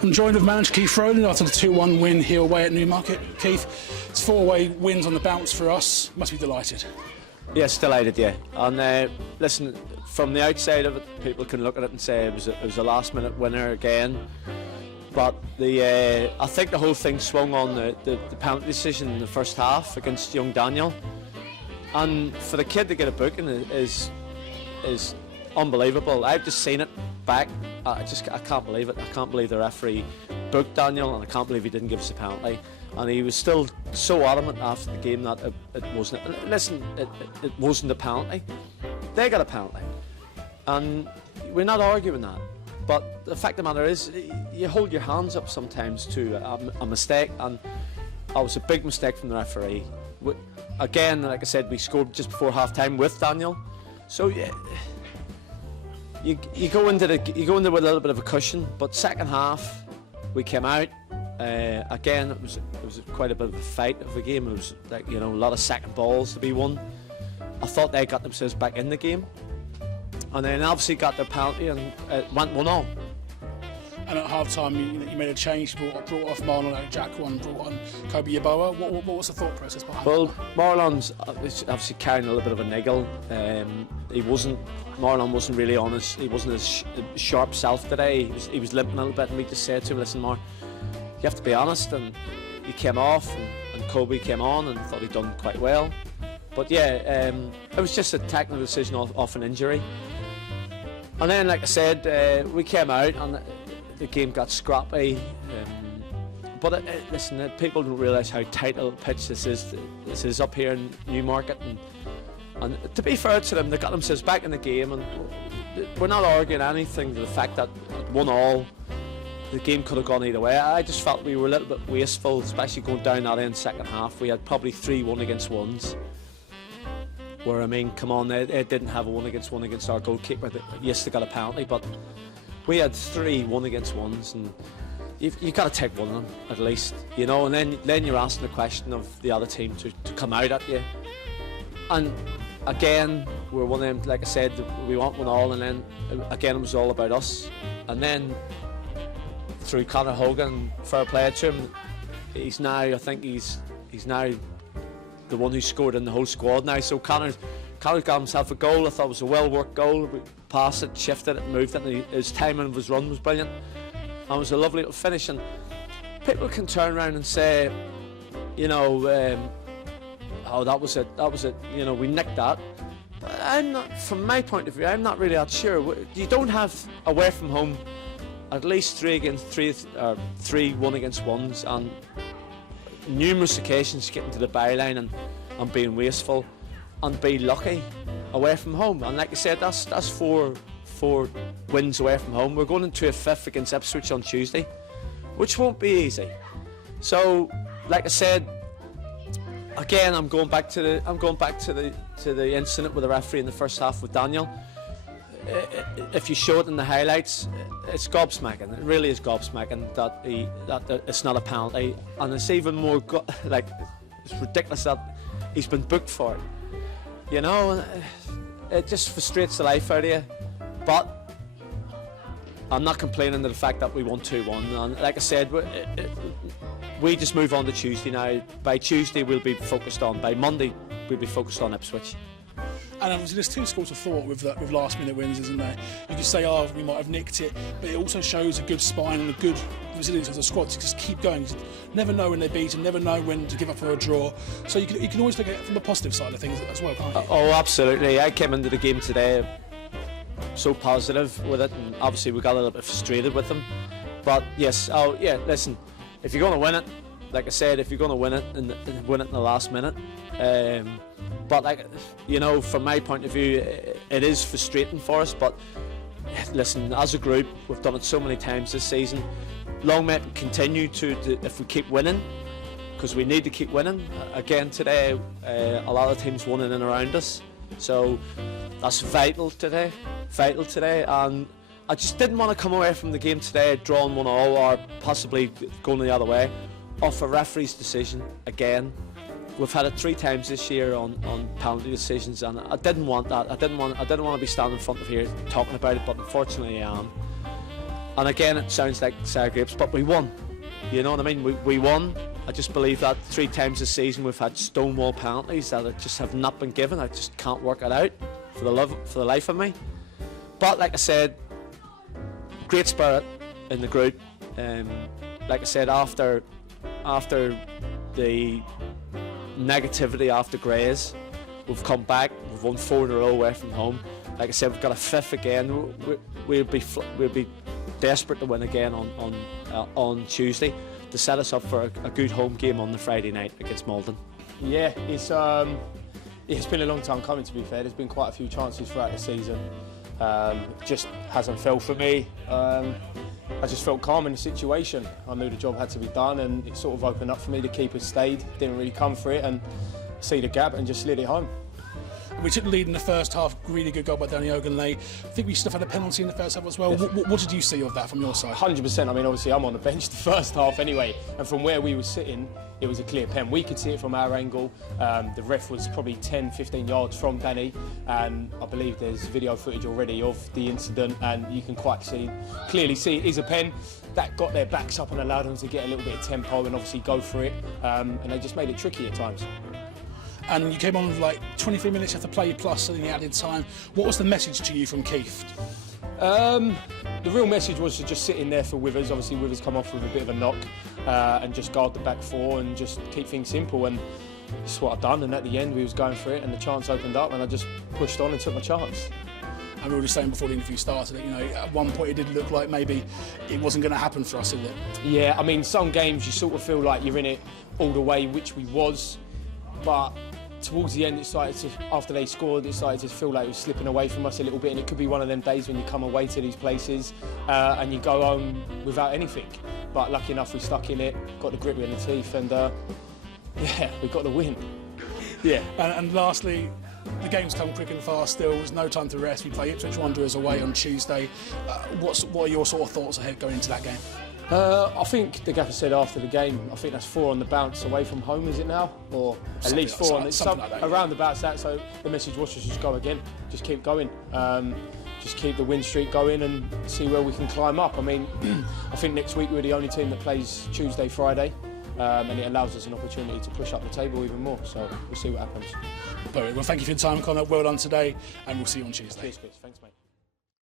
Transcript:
I'm joined with manager Keith Rowland after the 2-1 win here away at Newmarket. Keith, it's 4 away wins on the bounce for us. Must be delighted. Yes, delighted, yeah. And listen, from the outside of it, people can look at it and say it was a last-minute winner again. But I think the whole thing swung on the penalty decision in the first half against young Daniel. And for the kid to get a booking is unbelievable. I've just seen it back. I can't believe it. I can't believe the referee booked Daniel, and I can't believe he didn't give us a penalty. And he was still so adamant after the game that it wasn't. Listen, it wasn't a penalty. They got a penalty, and we're not arguing that. But the fact of the matter is, you hold your hands up sometimes to a mistake, and it was a big mistake from the referee. Again, like I said, we scored just before half-time with Daniel, so yeah. You go into with a little bit of a cushion, but second half we came out. Again, it was quite a bit of a fight of the game. It was like, a lot of second balls to be won. I thought they got themselves back in the game, and then obviously got their penalty and it went 1-1. And at half-time, you made a change. Brought off Marlon out Jack one, brought on Kobe Yaboa. What was the thought process behind that? Well, Marlon's obviously carrying a little bit of a niggle. Marlon wasn't really on he wasn't his sharp self today. He was limping a little bit, and we just said to him, listen, Mark, you have to be honest. And he came off, and Kobe came on, and thought he'd done quite well. But yeah, it was just a technical decision off an injury. And then, like I said, we came out, and the game got scrappy. But listen, people don't realise how tight a little pitch this is. This is up here in Newmarket, and to be fair to them, they got themselves back in the game, and we're not arguing anything to the fact that at 1-1 the game could have gone either way. I just felt we were a little bit wasteful, especially going down that end second half. We had probably 3 1-against-1s. Where, I mean, come on, they didn't have a 1-against-1 against our goalkeeper. Yes, they got a penalty, but we had 3 1-against-1s, and you've got to take one of them at least, and then you're asking the question of the other team to come out at you. And again, we're one of them, like I said, we want 1-1, and then again it was all about us. And then through Conor Hogan, fair play to him, he's now the one who scored in the whole squad now. So Conor got himself a goal. I thought it was a well-worked goal. We passed it, shifted it, moved it, and his timing of his run was brilliant. And it was a lovely little finish. And people can turn around and say, oh, that was it, we nicked that. But I'm not, from my point of view, I'm not really that sure. You don't have away from home at least 3 1-against-1s, and numerous occasions getting to the byline and being wasteful, and be lucky away from home. And like I said, that's four wins away from home. We're going into a 5th against Ipswich on Tuesday, which won't be easy. So, like I said, again, I'm going back to the incident with the referee in the first half with Daniel. If you show it in the highlights, it's gobsmacking. It really is gobsmacking that it's not a penalty, and it's even more it's ridiculous that he's been booked for it. And it just frustrates the life out of you. But I'm not complaining to the fact that we won 2-1. And like I said, we just move on to Tuesday now. By Tuesday we'll be focused on. By Monday we'll be focused on Ipswich. And obviously there's 2 schools of thought with last-minute wins, isn't there? You could say, we might have nicked it, but it also shows a good spine and a good resilience of the squad to just keep going. You never know when they're beaten, never know when to give up for a draw. So you can always look at it from the positive side of things as well, can't you? Oh, absolutely. I came into the game today so positive with it, and obviously we got a little bit frustrated with them. But yes, listen, if you're going to win it, like I said, if you're going to win it and win it in the last minute, but from my point of view, it is frustrating for us. But listen, as a group, we've done it so many times this season. Long may it continue to if we keep winning, because we need to keep winning. Again today, a lot of teams won in and around us, so that's vital today. And I just didn't want to come away from the game today drawn 1-1 or possibly going the other way off a referee's decision again. We've had it 3 times this year on penalty decisions, and I didn't want that. I didn't want to be standing in front of here talking about it, but unfortunately I am. And again, it sounds like sour grapes, but we won. You know what I mean? We won. I just believe that 3 times this season we've had stonewall penalties that just have not been given. I just can't work it out for the life of me. But like I said, great spirit in the group. Like I said, after the negativity after Grays, we've come back. We've won 4 in a row away from home. Like I said, we've got a 5th again. We'll be desperate to win again on Tuesday to set us up for a good home game on the Friday night against Malden. Yeah, it's been a long time coming, to be fair. There's been quite a few chances throughout the season. Just hasn't felt for me. I just felt calm in the situation. I knew the job had to be done, and it sort of opened up for me. The keeper stayed, didn't really come for it, and see the gap and just slid it home. We took the lead in the first half, really good goal by Danny Ogunley. I think we should have had a penalty in the first half as well. What did you see of that from your side? 100%. I mean, obviously I'm on the bench the first half anyway, and from where we were sitting, it was a clear pen. We could see it from our angle. The ref was probably 10-15 yards from Danny, and I believe there's video footage already of the incident, and you can quite clearly see it is a pen. That got their backs up and allowed them to get a little bit of tempo and obviously go for it, and they just made it tricky at times. And you came on with like 23 minutes after play plus and then the added time. What was the message to you from Keith? The real message was to just sit in there for Withers. Obviously Withers come off with a bit of a knock, and just guard the back 4 and just keep things simple, and that's what I've done. And at the end we was going for it and the chance opened up and I just pushed on and took my chance. And we were just saying before the interview started that, you know, at one point it did look like maybe it wasn't going to happen for us, did it? Yeah, I mean, some games you sort of feel like you're in it all the way, which we was, but towards the end, after they scored, it started to feel like it was slipping away from us a little bit, and it could be one of them days when you come away to these places and you go home without anything. But lucky enough, we stuck in it, got the grip in the teeth, and yeah, we got the win. Yeah. And lastly, the game's come quick and fast still. There's no time to rest. We play Ipswich Wanderers away on Tuesday. What are your sort of thoughts ahead going into that game? I think the gaffer said after the game, I think that's 4 on the bounce away from home, is it now? Or at least 4 on it, like that, around about that. So the message was to just go again, just keep going, just keep the win streak going and see where we can climb up. I mean, I think next week we're the only team that plays Tuesday, Friday, and it allows us an opportunity to push up the table even more. So we'll see what happens. Well, thank you for your time, Connor. Well done today, and we'll see you on Tuesday. Cheers, Chris. Thanks, mate.